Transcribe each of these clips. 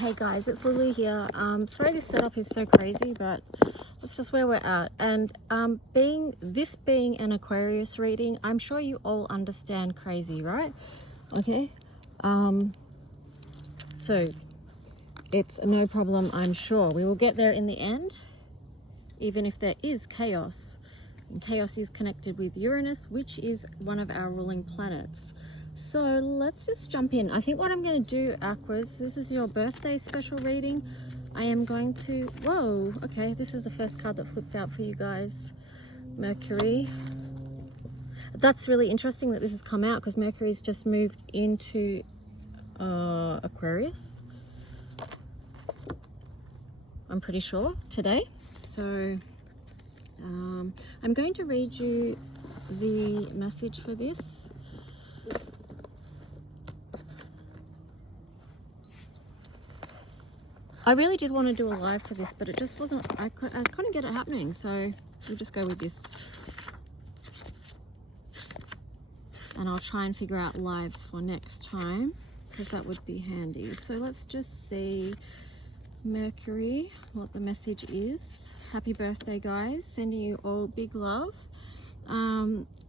Hey guys, it's Lily here. Sorry this setup is so crazy, but that's just where we're at. And being an Aquarius reading, I'm sure you all understand crazy, right? Okay. So it's no problem, I'm sure. We will get there in the end, even if there is chaos. And chaos is connected with Uranus, which is one of our ruling planets. So let's just jump in. I think what I'm going to do, Aquas, this is your birthday special reading. I am going to, whoa, okay, this is the first card that flips out for you guys. Mercury. That's really interesting that this has come out because Mercury's just moved into Aquarius. I'm pretty sure today. So I'm going to read you the message for this. I really did want to do a live for this, but it just wasn't, I couldn't get it happening, so we'll just go with this. And I'll try and figure out lives for next time, because that would be handy. So let's just see, Mercury, what the message is. Happy birthday, guys. Sending you all big love.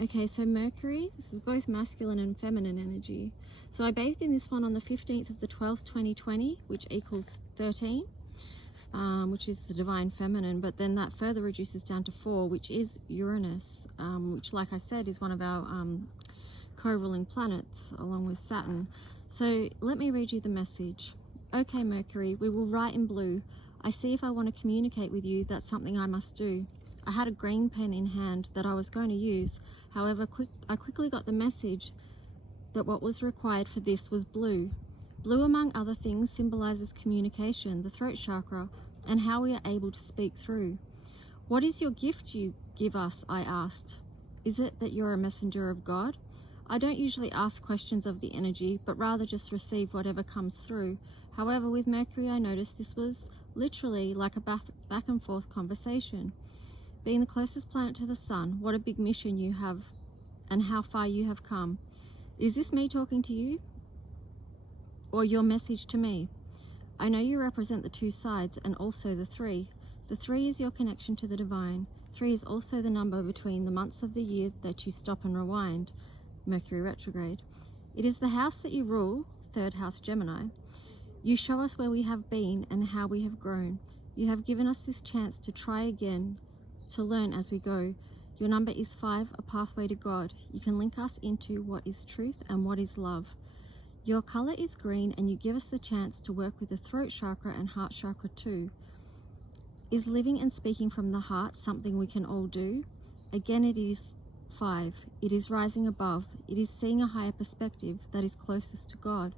Okay, so Mercury, this is both masculine and feminine energy. So I bathed in this one on the 15th of the 12th, 2020, which equals 13, which is the divine feminine, but then that further reduces down to 4, which is Uranus, which, like I said, is one of our co-ruling planets along with Saturn. So let me read you the message. Okay, Mercury, we will write in blue. I see if I want to communicate with you, that's something I must do. I had a green pen in hand that I was going to use. However, I quickly got the message that what was required for this was blue. Blue, among other things, symbolizes communication, the throat chakra, and how we are able to speak through. What is your gift you give us, I asked. Is it that you're a messenger of God? I don't usually ask questions of the energy, but rather just receive whatever comes through. However, with Mercury, I noticed this was literally like a back and forth conversation. Being the closest planet to the sun, what a big mission you have and how far you have come. Is this me talking to you or your message to me? I know you represent the two sides and also the 3. The 3 is your connection to the divine. 3 is also the number between the months of the year that you stop and rewind, Mercury retrograde. It is the house that you rule, 3rd house Gemini. You show us where we have been and how we have grown. You have given us this chance to try again, to learn as we go. Your number is 5, a pathway to God. You can link us into what is truth and what is love. Your color is green and you give us the chance to work with the throat chakra and heart chakra too. Is living and speaking from the heart something we can all do? Again, it is 5. It is rising above. It is seeing a higher perspective that is closest to God.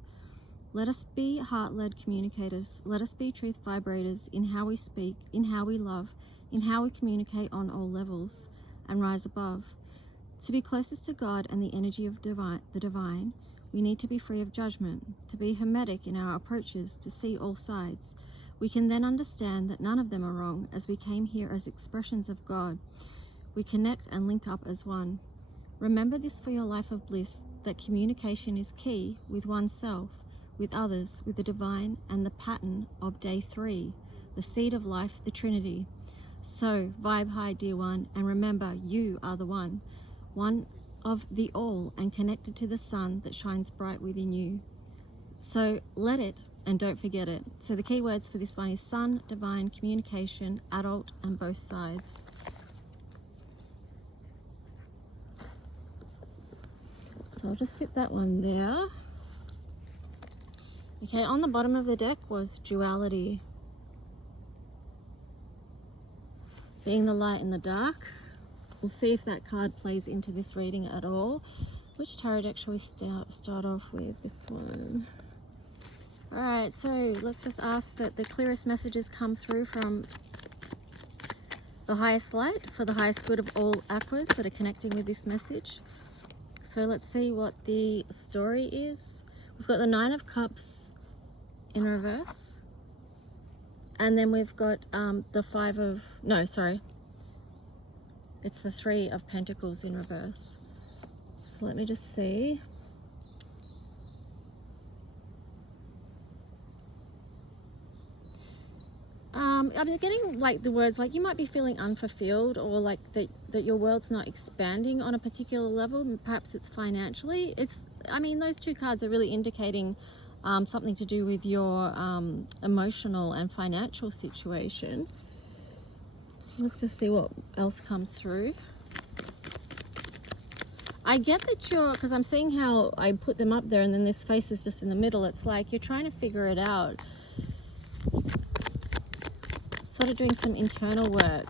Let us be heart-led communicators. Let us be truth vibrators in how we speak, in how we love, in how we communicate on all levels, and rise above. To be closest to God and the energy of the divine, we need to be free of judgment, to be hermetic in our approaches, to see all sides. We can then understand that none of them are wrong, as we came here as expressions of God. We connect and link up as one. Remember this for your life of bliss, that communication is key with oneself, with others, with the divine, and the pattern of day 3, the seed of life, the Trinity. So, vibe high, dear one, and remember, you are the one of the all, and connected to the sun that shines bright within you. So, let it, and don't forget it. So the key words for this one is sun, divine, communication, adult, and both sides. So I'll just sit that one there. Okay, on the bottom of the deck was duality. Being the light and the dark. We'll see if that card plays into this reading at all. Which tarot deck shall we start off with? This one. Alright, so let's just ask that the clearest messages come through from the highest light for the highest good of all aquas that are connecting with this message. So let's see what the story is. We've got the 9 of Cups in reverse. And then we've got the 5 of, no, sorry. It's the 3 of Pentacles in reverse. So let me just see. I'm getting like the words like you might be feeling unfulfilled, or like that your world's not expanding on a particular level. Perhaps it's financially. I mean, those two cards are really indicating something to do with your emotional and financial situation. Let's just see what else comes through. I get that because I'm seeing how I put them up there and then this face is just in the middle. It's like you're trying to figure it out. Sort of doing some internal work.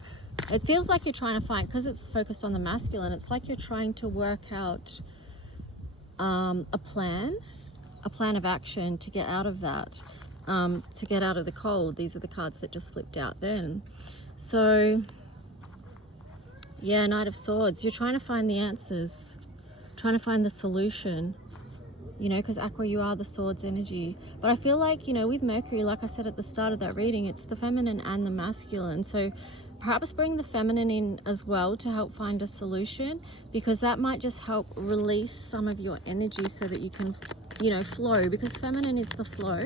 It feels like you're trying to find, because it's focused on the masculine, it's like you're trying to work out a plan of action to get out of that, to get out of the cold. These are the cards that just flipped out then. So yeah, Knight of Swords, you're trying to find the answers, trying to find the solution, you know, because Aqua, you are the Swords energy. But I feel like, you know, with Mercury, like I said at the start of that reading, it's the feminine and the masculine. So perhaps bring the feminine in as well to help find a solution, because that might just help release some of your energy so that you can, you know, flow, because feminine is the flow,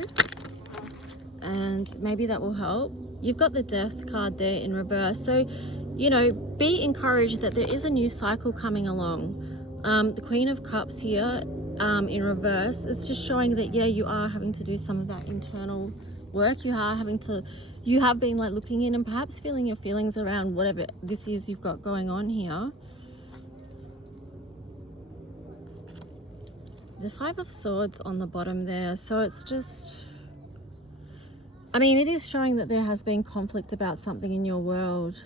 and maybe that will help. You've got the Death card there in reverse, so, you know, be encouraged that there is a new cycle coming along. The Queen of Cups here in reverse, it's just showing that, yeah, you are having to do some of that internal work. You have been like looking in and perhaps feeling your feelings around whatever this is you've got going on here. The Five of Swords on the bottom there, so it's just, I mean, it is showing that there has been conflict about something in your world.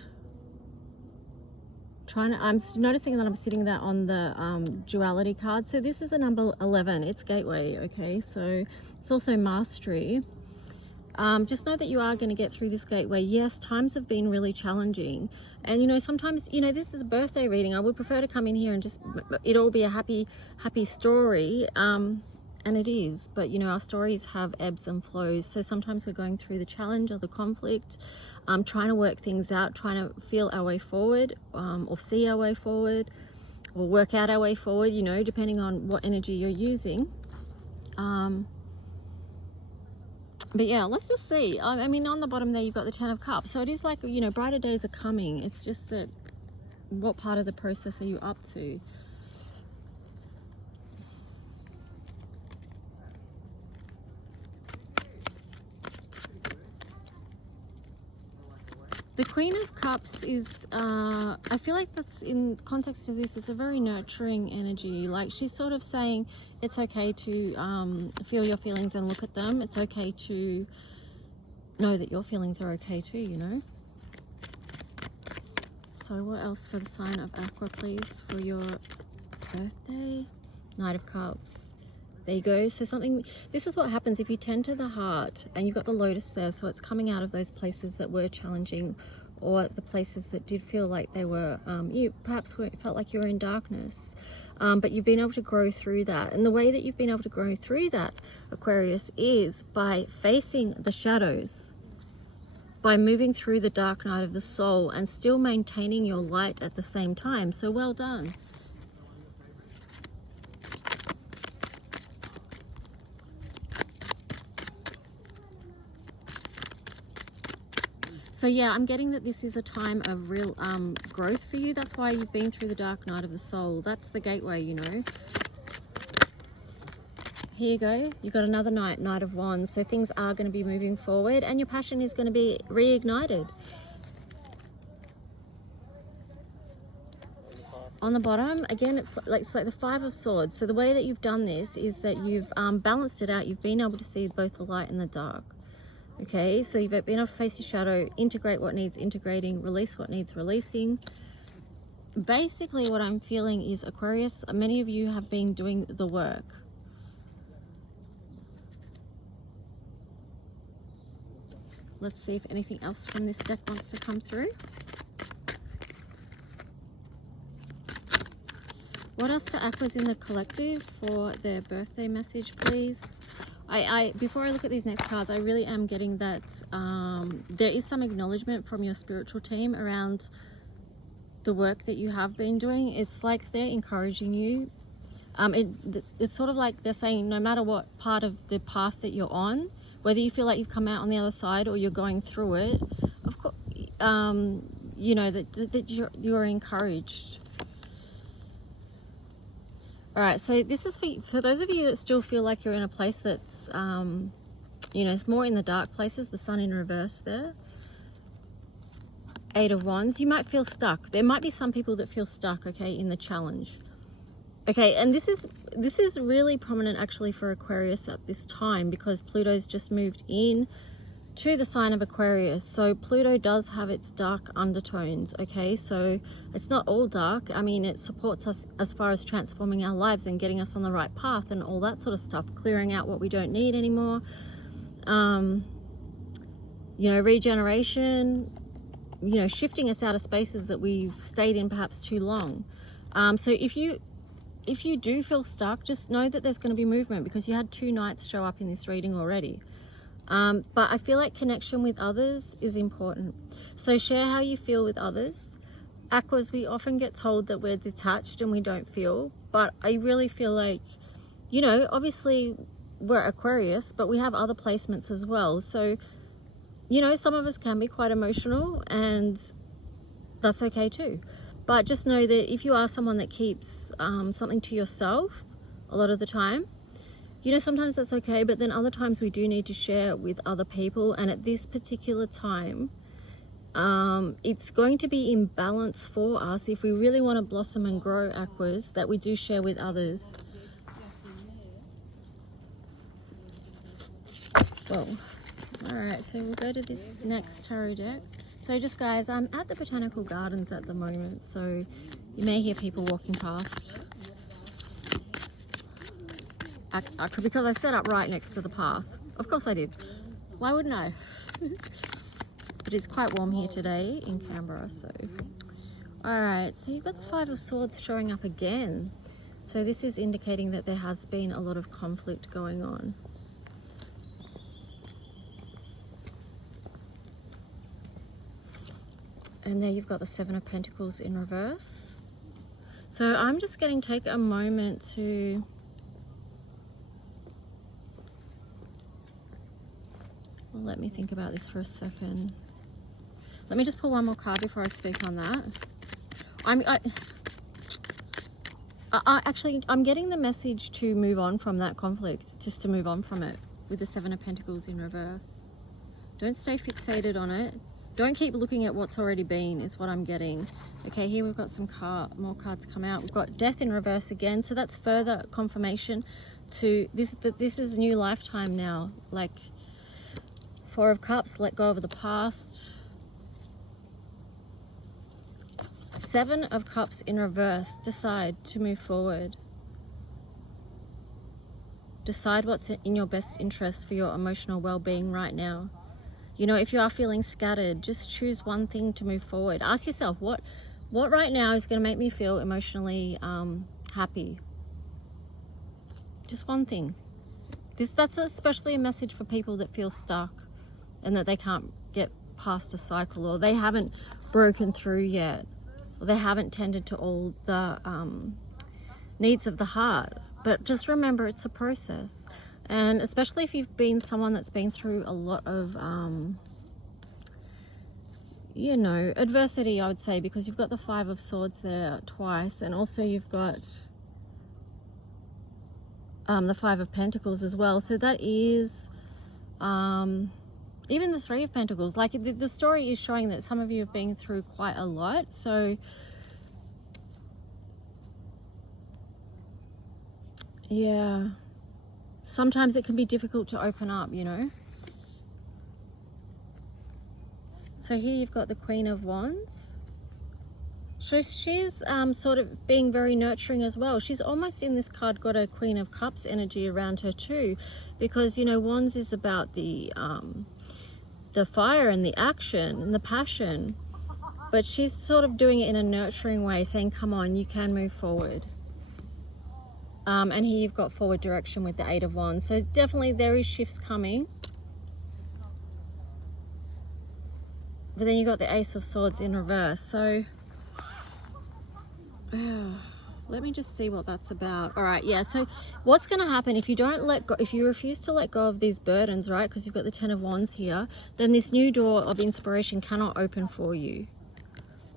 I'm noticing that I'm sitting there on the duality card. So this is a number 11. It's gateway, okay? So it's also mastery. Just know that you are going to get through this gateway. Yes, times have been really challenging. And, you know, sometimes, you know, this is a birthday reading. I would prefer to come in here and just, it all be a happy story. And it is. But, you know, our stories have ebbs and flows. So sometimes we're going through the challenge or the conflict, trying to work things out, trying to feel our way forward, or see our way forward, or work out our way forward, you know, depending on what energy you're using. But yeah, let's just see. I mean, on the bottom there, you've got the Ten of Cups. So it is like, you know, brighter days are coming. It's just that, what part of the process are you up to? The Queen of Cups is, I feel like that's in context to this, it's a very nurturing energy. Like, she's sort of saying it's okay to feel your feelings and look at them. It's okay to know that your feelings are okay too, you know. So what else for the sign of Aqua, please, for your birthday? Knight of Cups. There you go. So something, this is what happens if you tend to the heart, and you've got the lotus there, so it's coming out of those places that were challenging, or the places that did feel like they were, you perhaps felt like you were in darkness, but you've been able to grow through that. And the way that you've been able to grow through that, Aquarius, is by facing the shadows, by moving through the dark night of the soul and still maintaining your light at the same time. So well done. So yeah, I'm getting that this is a time of real growth for you. That's why you've been through the dark night of the soul. That's the gateway, you know. Here you go. You've got another Knight of Wands. So things are going to be moving forward and your passion is going to be reignited. On the bottom, again, it's like the Five of Swords. So the way that you've done this is that you've balanced it out. You've been able to see both the light and the dark. Okay, so you've been able to face your shadow, integrate what needs integrating, release what needs releasing. Basically, what I'm feeling is, Aquarius, many of you have been doing the work. Let's see if anything else from this deck wants to come through. What else for Aquas in the collective for their birthday message, please? Before I look at these next cards, I really am getting that there is some acknowledgement from your spiritual team around the work that you have been doing. It's like they're encouraging you. It's sort of like they're saying no matter what part of the path that you're on, whether you feel like you've come out on the other side or you're going through it, of course, you know that you're encouraged. All right, so this is for those of you that still feel like you're in a place that's, you know, it's more in the dark places, the Sun in reverse there. 8 of Wands, you might feel stuck. There might be some people that feel stuck, okay, in the challenge. Okay, and this is really prominent actually for Aquarius at this time, because Pluto's just moved in to the sign of Aquarius. So Pluto does have its dark undertones, okay? So it's not all dark. I mean, it supports us as far as transforming our lives and getting us on the right path and all that sort of stuff, clearing out what we don't need anymore. You know, regeneration, you know, shifting us out of spaces that we've stayed in perhaps too long. So if you do feel stuck, just know that there's going to be movement, because you had 2 knights show up in this reading already. But I feel like connection with others is important. So share how you feel with others. Aquas, we often get told that we're detached and we don't feel, but I really feel like, you know, obviously we're Aquarius, but we have other placements as well. So, you know, some of us can be quite emotional, and that's okay too. But just know that if you are someone that keeps something to yourself a lot of the time, you know, sometimes that's okay, but then other times we do need to share with other people. And at this particular time, it's going to be in balance for us if we really want to blossom and grow, Aquas, that we do share with others. Whoa. All right, so we'll go to this next tarot deck. So just guys, I'm at the Botanical Gardens at the moment, so you may hear people walking past. Because I set up right next to the path. Of course I did. Why wouldn't I? But it's quite warm here today in Canberra, so. All right, so you've got the 5 of Swords showing up again. So this is indicating that there has been a lot of conflict going on. And there you've got the 7 of Pentacles in reverse. So I'm just going to take a moment to let me think about this for a second. Let me just pull one more card before I speak on that. I'm getting the message to move on from that conflict, just to move on from it with the 7 of Pentacles in reverse. Don't stay fixated on it. Don't keep looking at what's already been, is what I'm getting. Okay, here we've got some more cards come out. We've got Death in reverse again, so that's further confirmation to this, that this is a new lifetime now. Like 4 of Cups, let go of the past. 7 of Cups in reverse, decide to move forward. Decide what's in your best interest for your emotional well-being right now. You know, if you are feeling scattered, just choose one thing to move forward. Ask yourself, what right now is going to make me feel emotionally happy? Just one thing. That's especially a message for people that feel stuck and that they can't get past a cycle, or they haven't broken through yet, or they haven't tended to all the needs of the heart. But just remember, it's a process. And especially if you've been someone that's been through a lot of, you know, adversity, I would say, because you've got the 5 of Swords there twice, and also you've got the 5 of Pentacles as well. So that is, even the 3 of Pentacles, like the story is showing that some of you have been through quite a lot. So yeah. Sometimes it can be difficult to open up, you know. So here you've got the Queen of Wands. So she's sort of being very nurturing as well. She's almost in this card got a Queen of Cups energy around her too, because, you know, Wands is about the fire and the action and the passion, but she's sort of doing it in a nurturing way, saying, come on, you can move forward. And here you've got forward direction with the 8 of Wands. So definitely there is shifts coming. But then you got the Ace of Swords in reverse. So Let me just see what that's about. All right, yeah, so what's going to happen if you don't let go, if you refuse to let go of these burdens, right, because you've got the 10 of Wands here, then this new door of inspiration cannot open for you.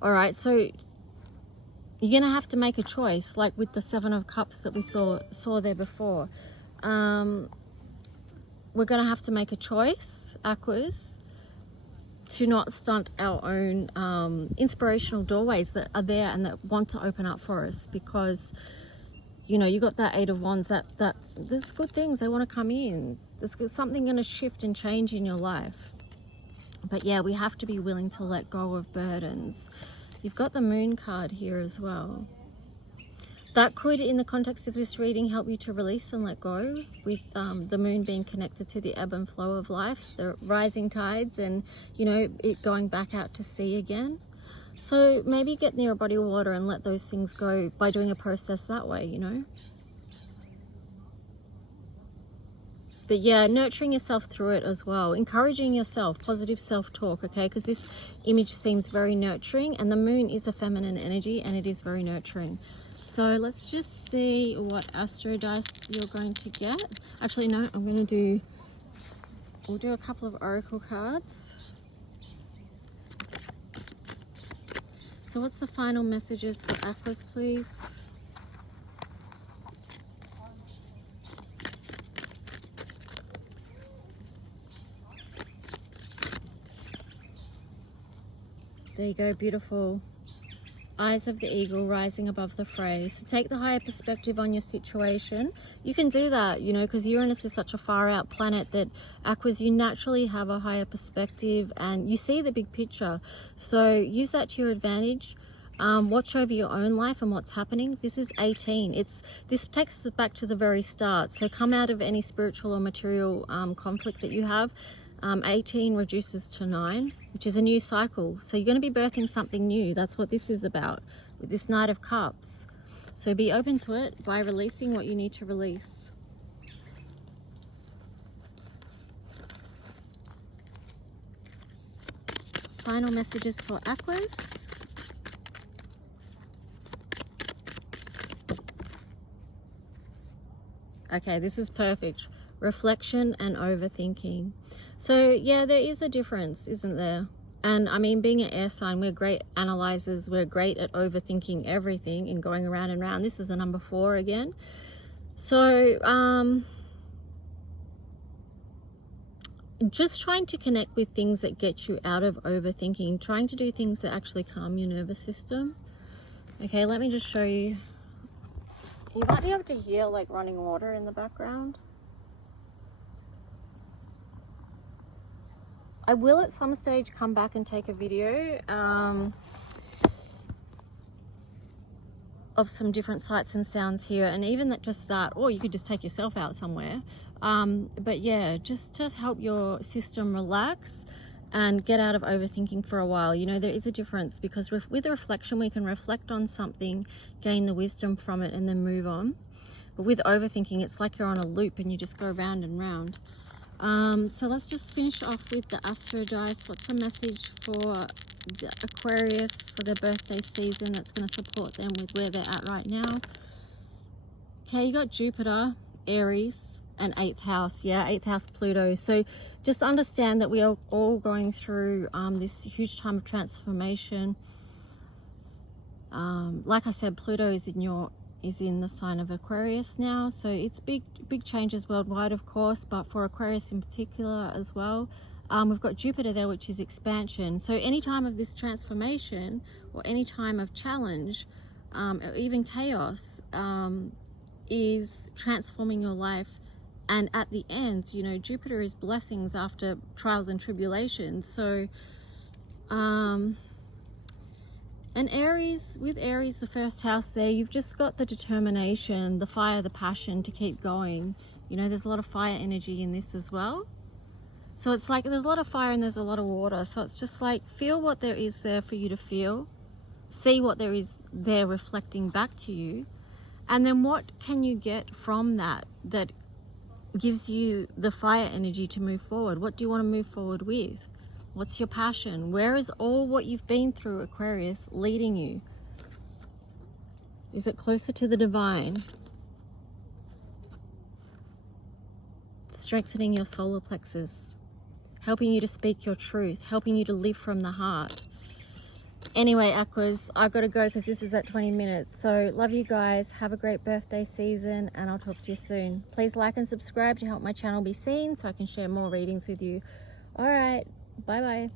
All right, so you're going to have to make a choice, like with the 7 of Cups that we saw there before. We're going to have to make a choice, Aquas, to not stunt our own inspirational doorways that are there and that want to open up for us, because you know you got that 8 of Wands, that there's good things, they want to come in, there's something going to shift and change in your life. But yeah, we have to be willing to let go of burdens. You've got the Moon card here as well. That could, in the context of this reading, help you to release and let go, with the moon being connected to the ebb and flow of life, the rising tides, and, you know, it going back out to sea again. So maybe get near a body of water and let those things go by doing a process that way, you know. But yeah, nurturing yourself through it as well, encouraging yourself, positive self-talk, okay, because this image seems very nurturing, and the moon is a feminine energy and it is very nurturing. So let's just see what astro dice you're going to get. Actually, no, we'll do a couple of oracle cards. So what's the final messages for Aquas, please? There you go, beautiful. Eyes of the eagle rising above the fray. So take the higher perspective on your situation. You can do that, you know, because Uranus is such a far out planet that, Aquas, you naturally have a higher perspective and you see the big picture. So use that to your advantage. Watch over your own life and what's happening. This is 18. This takes us back to the very start. So come out of any spiritual or material conflict that you have. 18 reduces to 9, which is a new cycle. So you're going to be birthing something new. That's what this is about with this Knight of Cups. So be open to it by releasing what you need to release. Final messages for Aquas. Okay, this is perfect. Reflection and overthinking. So yeah, there is a difference, isn't there? And I mean, being an air sign, we're great analyzers. We're great at overthinking everything and going around and around. This is a number 4 again. So just trying to connect with things that get you out of overthinking, trying to do things that actually calm your nervous system. Okay, let me just show you. You might be able to hear like running water in the background. I will at some stage come back and take a video of some different sights and sounds here, and even that, or you could just take yourself out somewhere. But yeah, just to help your system relax and get out of overthinking for a while. You know, there is a difference, because with reflection, we can reflect on something, gain the wisdom from it, and then move on. But with overthinking, it's like you're on a loop and you just go round and round. So let's just finish off with the astro dice. What's the message for the Aquarius for their birthday season that's going to support them with where they're at right now? Okay, you got Jupiter, Aries, and 8th house. Yeah, 8th house Pluto. So just understand that we are all going through this huge time of transformation. Like I said, Pluto is in the sign of Aquarius now, so it's big changes worldwide, of course, but for Aquarius in particular as well. We've got Jupiter there, which is expansion. So any time of this transformation, or any time of challenge, or even chaos, is transforming your life. And at the end, you know, Jupiter is blessings after trials and tribulations. So and Aries, with Aries, the first house there, you've just got the determination, the fire, the passion to keep going. You know, there's a lot of fire energy in this as well. So it's like there's a lot of fire and there's a lot of water. So it's just like, feel what there is there for you to feel. See what there is there reflecting back to you. And then what can you get from that gives you the fire energy to move forward? What do you want to move forward with? What's your passion? Where is all what you've been through, Aquarius, leading you? Is it closer to the divine? Strengthening your solar plexus, helping you to speak your truth, helping you to live from the heart. Anyway, Aquas, I gotta go because this is at 20 minutes. So love you guys. Have a great birthday season and I'll talk to you soon. Please like and subscribe to help my channel be seen so I can share more readings with you. All right, bye-bye.